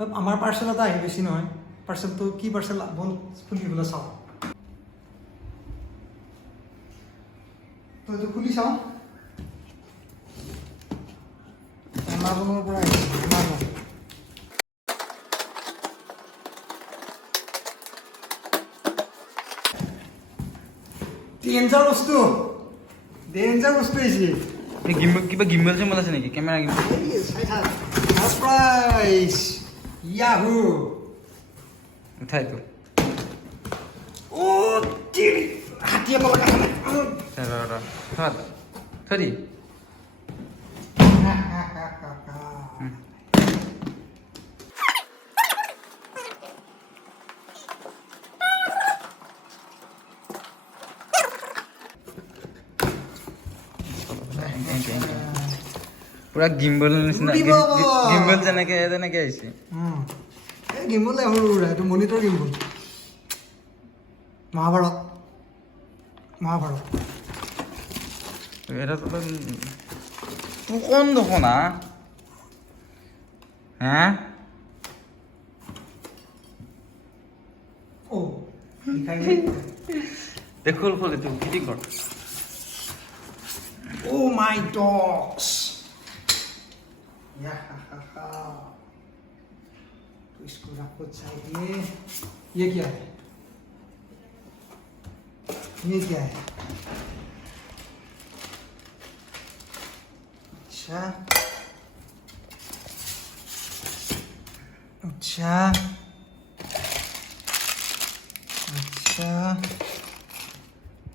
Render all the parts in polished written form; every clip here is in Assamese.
আমাৰ পাৰ্চেল এটা আহি বেছি নহয় পাৰ্চেলটো কি পাৰ্চেল বল খুলি পেলাই চাওঁ তো এইটো খুলি চাওঁ এমাজনৰ পৰা আহিছে এমাজন ডেঞ্জাৰ বস্তু আহিছে কিবা গিম্বল চিম্বল আছে নেকি কেমেৰা গিম্বল সাৰপ্ৰাইজ ইয়াহু উঠাই তো ও তিৰি হাতিয়া লগা থৈ দি পুৰা গিম্বল নিচিনা গিম্বল যেনেকে আহিছে এই গিম্বল সৰু সৰু এইটো মনিটৰ গিম্বল মহাভাৰত এটা তো কোন দেখোন হা ও লিখাই দেখুল খোল এইটো ফিটিং কৰ Oh my dogs! Yeah, तो इसको रखो चाहिए ये क्या है अच्छा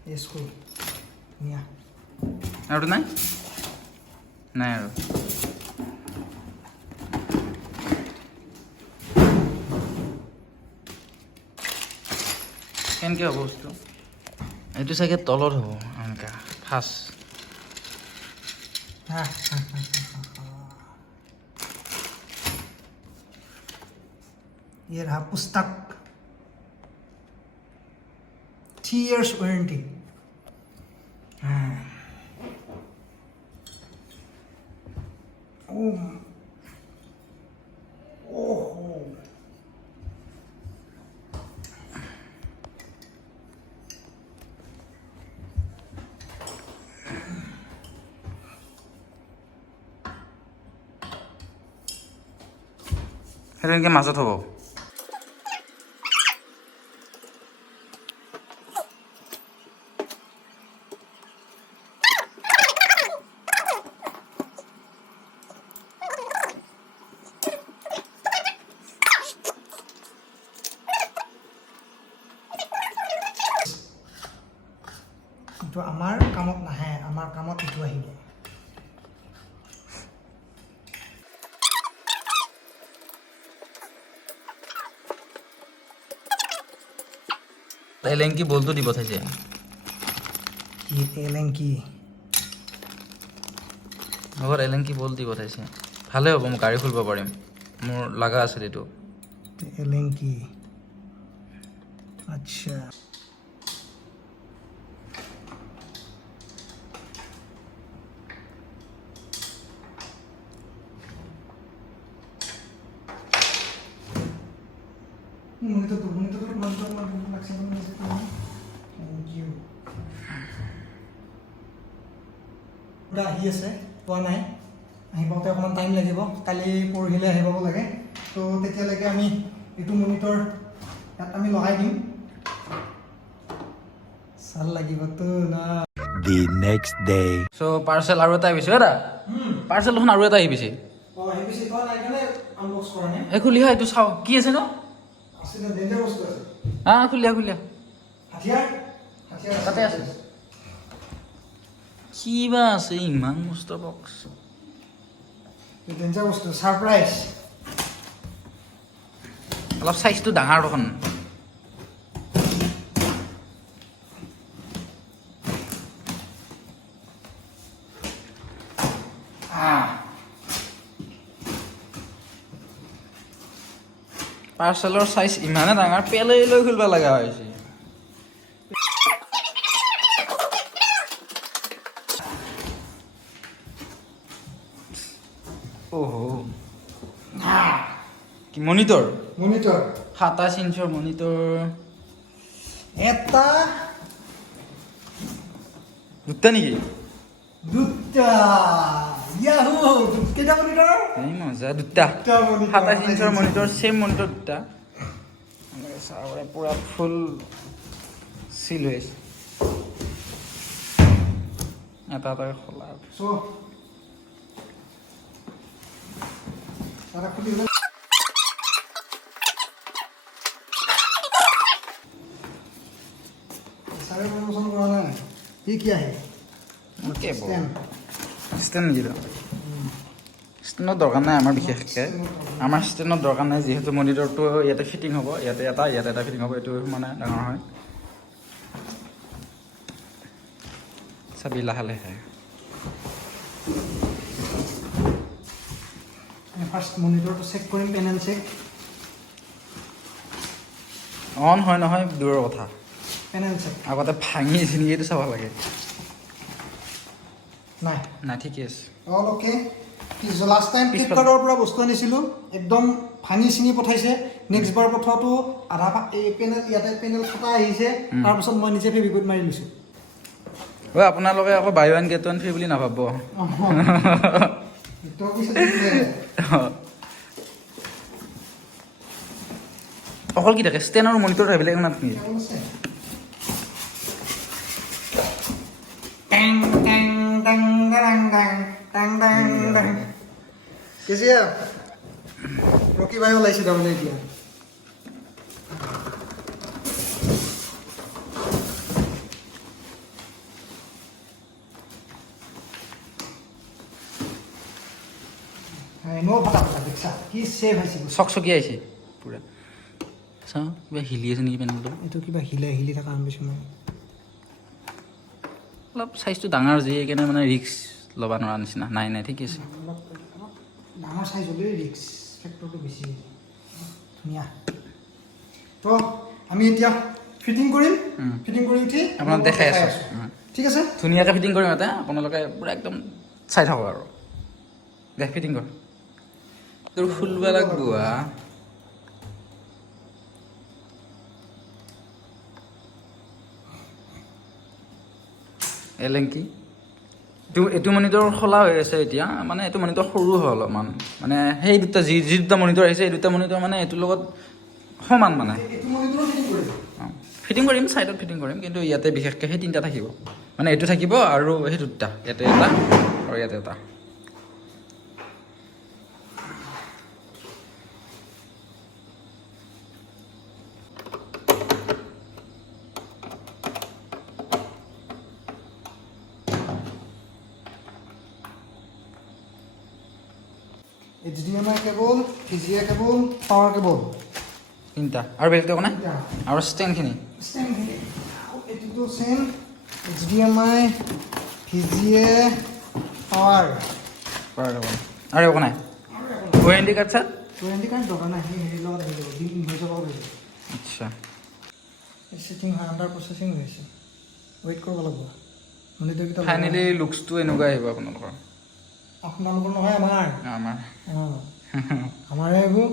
इसको निया আৰু নাই আৰু কেনেকৈ হ'ব বস্তু এইটো চাগে তলত হ'ব এনেকা ফাৰ্ষ্ট ये रहा पुस्तक 3 years वारंटी সেইটো এনেকৈ মাজত হ'ব কিন্তু আমাৰ কামত নাহে আমাৰ কামত এইটো আহিব এলেংকি বলটো দি পঠাইছে কি এলেংকি লগত এলেংকি বল দি পঠাইছে ভালে হ'ব মই গাড়ী খুলিব পাৰিম মোৰ লগা আছিল এইটো এলেংকি আচ্ছা monitor লাগছে থ্যাংক ইউ পুৰা আহি আছে পোৱা নাই আহি পাওঁতে অকণমান টাইম লাগিব কালি পৰহিলৈ আহি পাব লাগে তো তেতিয়ালৈকে আমি এইটো মনিটৰ ইয়াত আমি লগাই দিম চাল লাগিবতো না The next day. So' parcel আৰু এটা আহিছে দাদা পাৰ্চেল দেখোন আৰু এটা আহিছে আনবক্স কৰা নাই এই খুলিহা এইটো চাওঁ কি আছে ন আছিলে ডেঞ্জাৰ বস্তু আছে খুলিয়া হাতিয়াৰ তাতে আছে কিবা আছে ইমান মস্ত বক্স ডেঞ্জাৰ বস্তু ছাৰপ্ৰাইজ অলপ চাইজটো ডাঙৰ দেখোন পাৰ্চেলৰ চাইজ ইমানে ডাঙৰ পেলাই লৈ খুলিব লগা হৈছে কি মনিটৰ মনিটৰ 27 ইঞ্চৰ মনিটৰ এটা দুটা নেকি দুটা ইয়াহু কেইটা মনিটৰ এই মজা দুটা দুটা monitor, 27 ইঞ্চৰ মনিটৰ সেম মনিটৰ দুটা এনেকৈ চাবৰে পুৰা ফুল চিল হৈ আছে এটা খোলা সো তারা খুলি হলো सारे प्रमोशन कराना है ये क्या है ওকে Stand. ষ্টেণ্ড নেকি ষ্টেণ্ডৰ দৰকাৰ নাই আমাৰ বিশেষকৈ আমাৰ ষ্টেণ্ডৰ দৰকাৰ নাই যিহেতু মনিটৰটো ইয়াতে ফিটিং হ'ব ইয়াতে এটা ফিটিং হ'ব এইটো মানে ডাঙৰ হয় চাবি লাহে লাহে ফাৰ্স্ট মনিটৰটো চেক কৰিম পেনেল চেক অন হয় নহয় দূৰৰ কথা পেনেল চেক আগতে ভাঙি চিঙি এইটো চাব লাগে নাই নাই ঠিকে আছে অল ওকে লাষ্ট টাইম ফ্লিপকাৰ্টৰ পৰা বস্তু আনিছিলোঁ একদম ভাঙি চিঙি পঠাইছে নেক্সট বাৰ পঠোৱাটো আধা এই পেনেল ইয়াতে পেনেল ফটা আহিছে তাৰপাছত মই নিজে ফেভিকুইক মাৰি লৈছোঁ ঐ আপোনালোকে আকৌ buy one get one free বুলি নাভাব অকল কি থাকে ষ্টেণ্ড আৰু মনিটৰ সেইবিলাক নাপ নেকি কেজিয়া ৰকি ভাই ওলাইছে তাৰমানে এতিয়া নো ফটা ফটা দেখছা কি সেভ হৈছে চকচকি আহিছে পুৰা চাওঁ কিবা হিলি আছে নেকি পেনেলটো এইটো কিবা হিলি থকা আনবিছো মই অলপ চাইজটো ডাঙৰ যি সেইকাৰণে মানে ৰিক্স ল'ব নোৱাৰা নিচিনা নাই ঠিক আছে ডাঙৰ চাইজ হ'লে ৰিক্স ফেক্টৰটো বেছি ধুনীয়া তো আমি এতিয়া ফিটিং কৰিম ফিটিং কৰি উঠি আপোনাক দেখাই আছোঁ ঠিক আছে ধুনীয়াকৈ ফিটিং কৰিম এটা আপোনালোকে পূৰা একদম চাই থাকক আৰু দে ফিটিং কৰ তোৰ খুলিব লাগিব এলেংকি এইটো মনিটৰ খোলা হৈ আছে এতিয়া মানে এইটো মনিটৰ সৰু হয় অলপমান মানে সেই দুটা যি দুটা মনিটৰ আহিছে এই দুটা মনিটৰ মানে এইটোৰ লগত সমান মানে এইটো মনিটৰো ফিটিং কৰিম ফিটিং কৰিম ছাইডত ফিটিং কৰিম কিন্তু ইয়াতে বিশেষকৈ সেই তিনিটা থাকিব মানে এইটো থাকিব আৰু সেই দুটা ইয়াতে এটা আৰু ইয়াতে এটা HDMI cable VGA cable power cable তিনিটা আৰু বেলেগ একো নাই আৰু ষ্টেণ্ডখিনি এইটো চেম HDMI VGA পাৱাৰ আৰু একো নাই warranty card sir warranty card দৰকাৰ নাই সেই হেৰিৰ লগত আহি যাব বিল ইনভইচৰ লগত আহি যাব আচ্ছা ছেটিং হয় আণ্ডাৰ প্ৰচেছিং হৈ আছে ৱেইট কৰিব লাগিব মনিটৰকেইটা ফাইনেলি লুকছটো এনেকুৱা আহিব আপোনালোকৰ আপোনালোকৰ নহয় আমাৰ আমাৰ আমাৰে এইবোৰ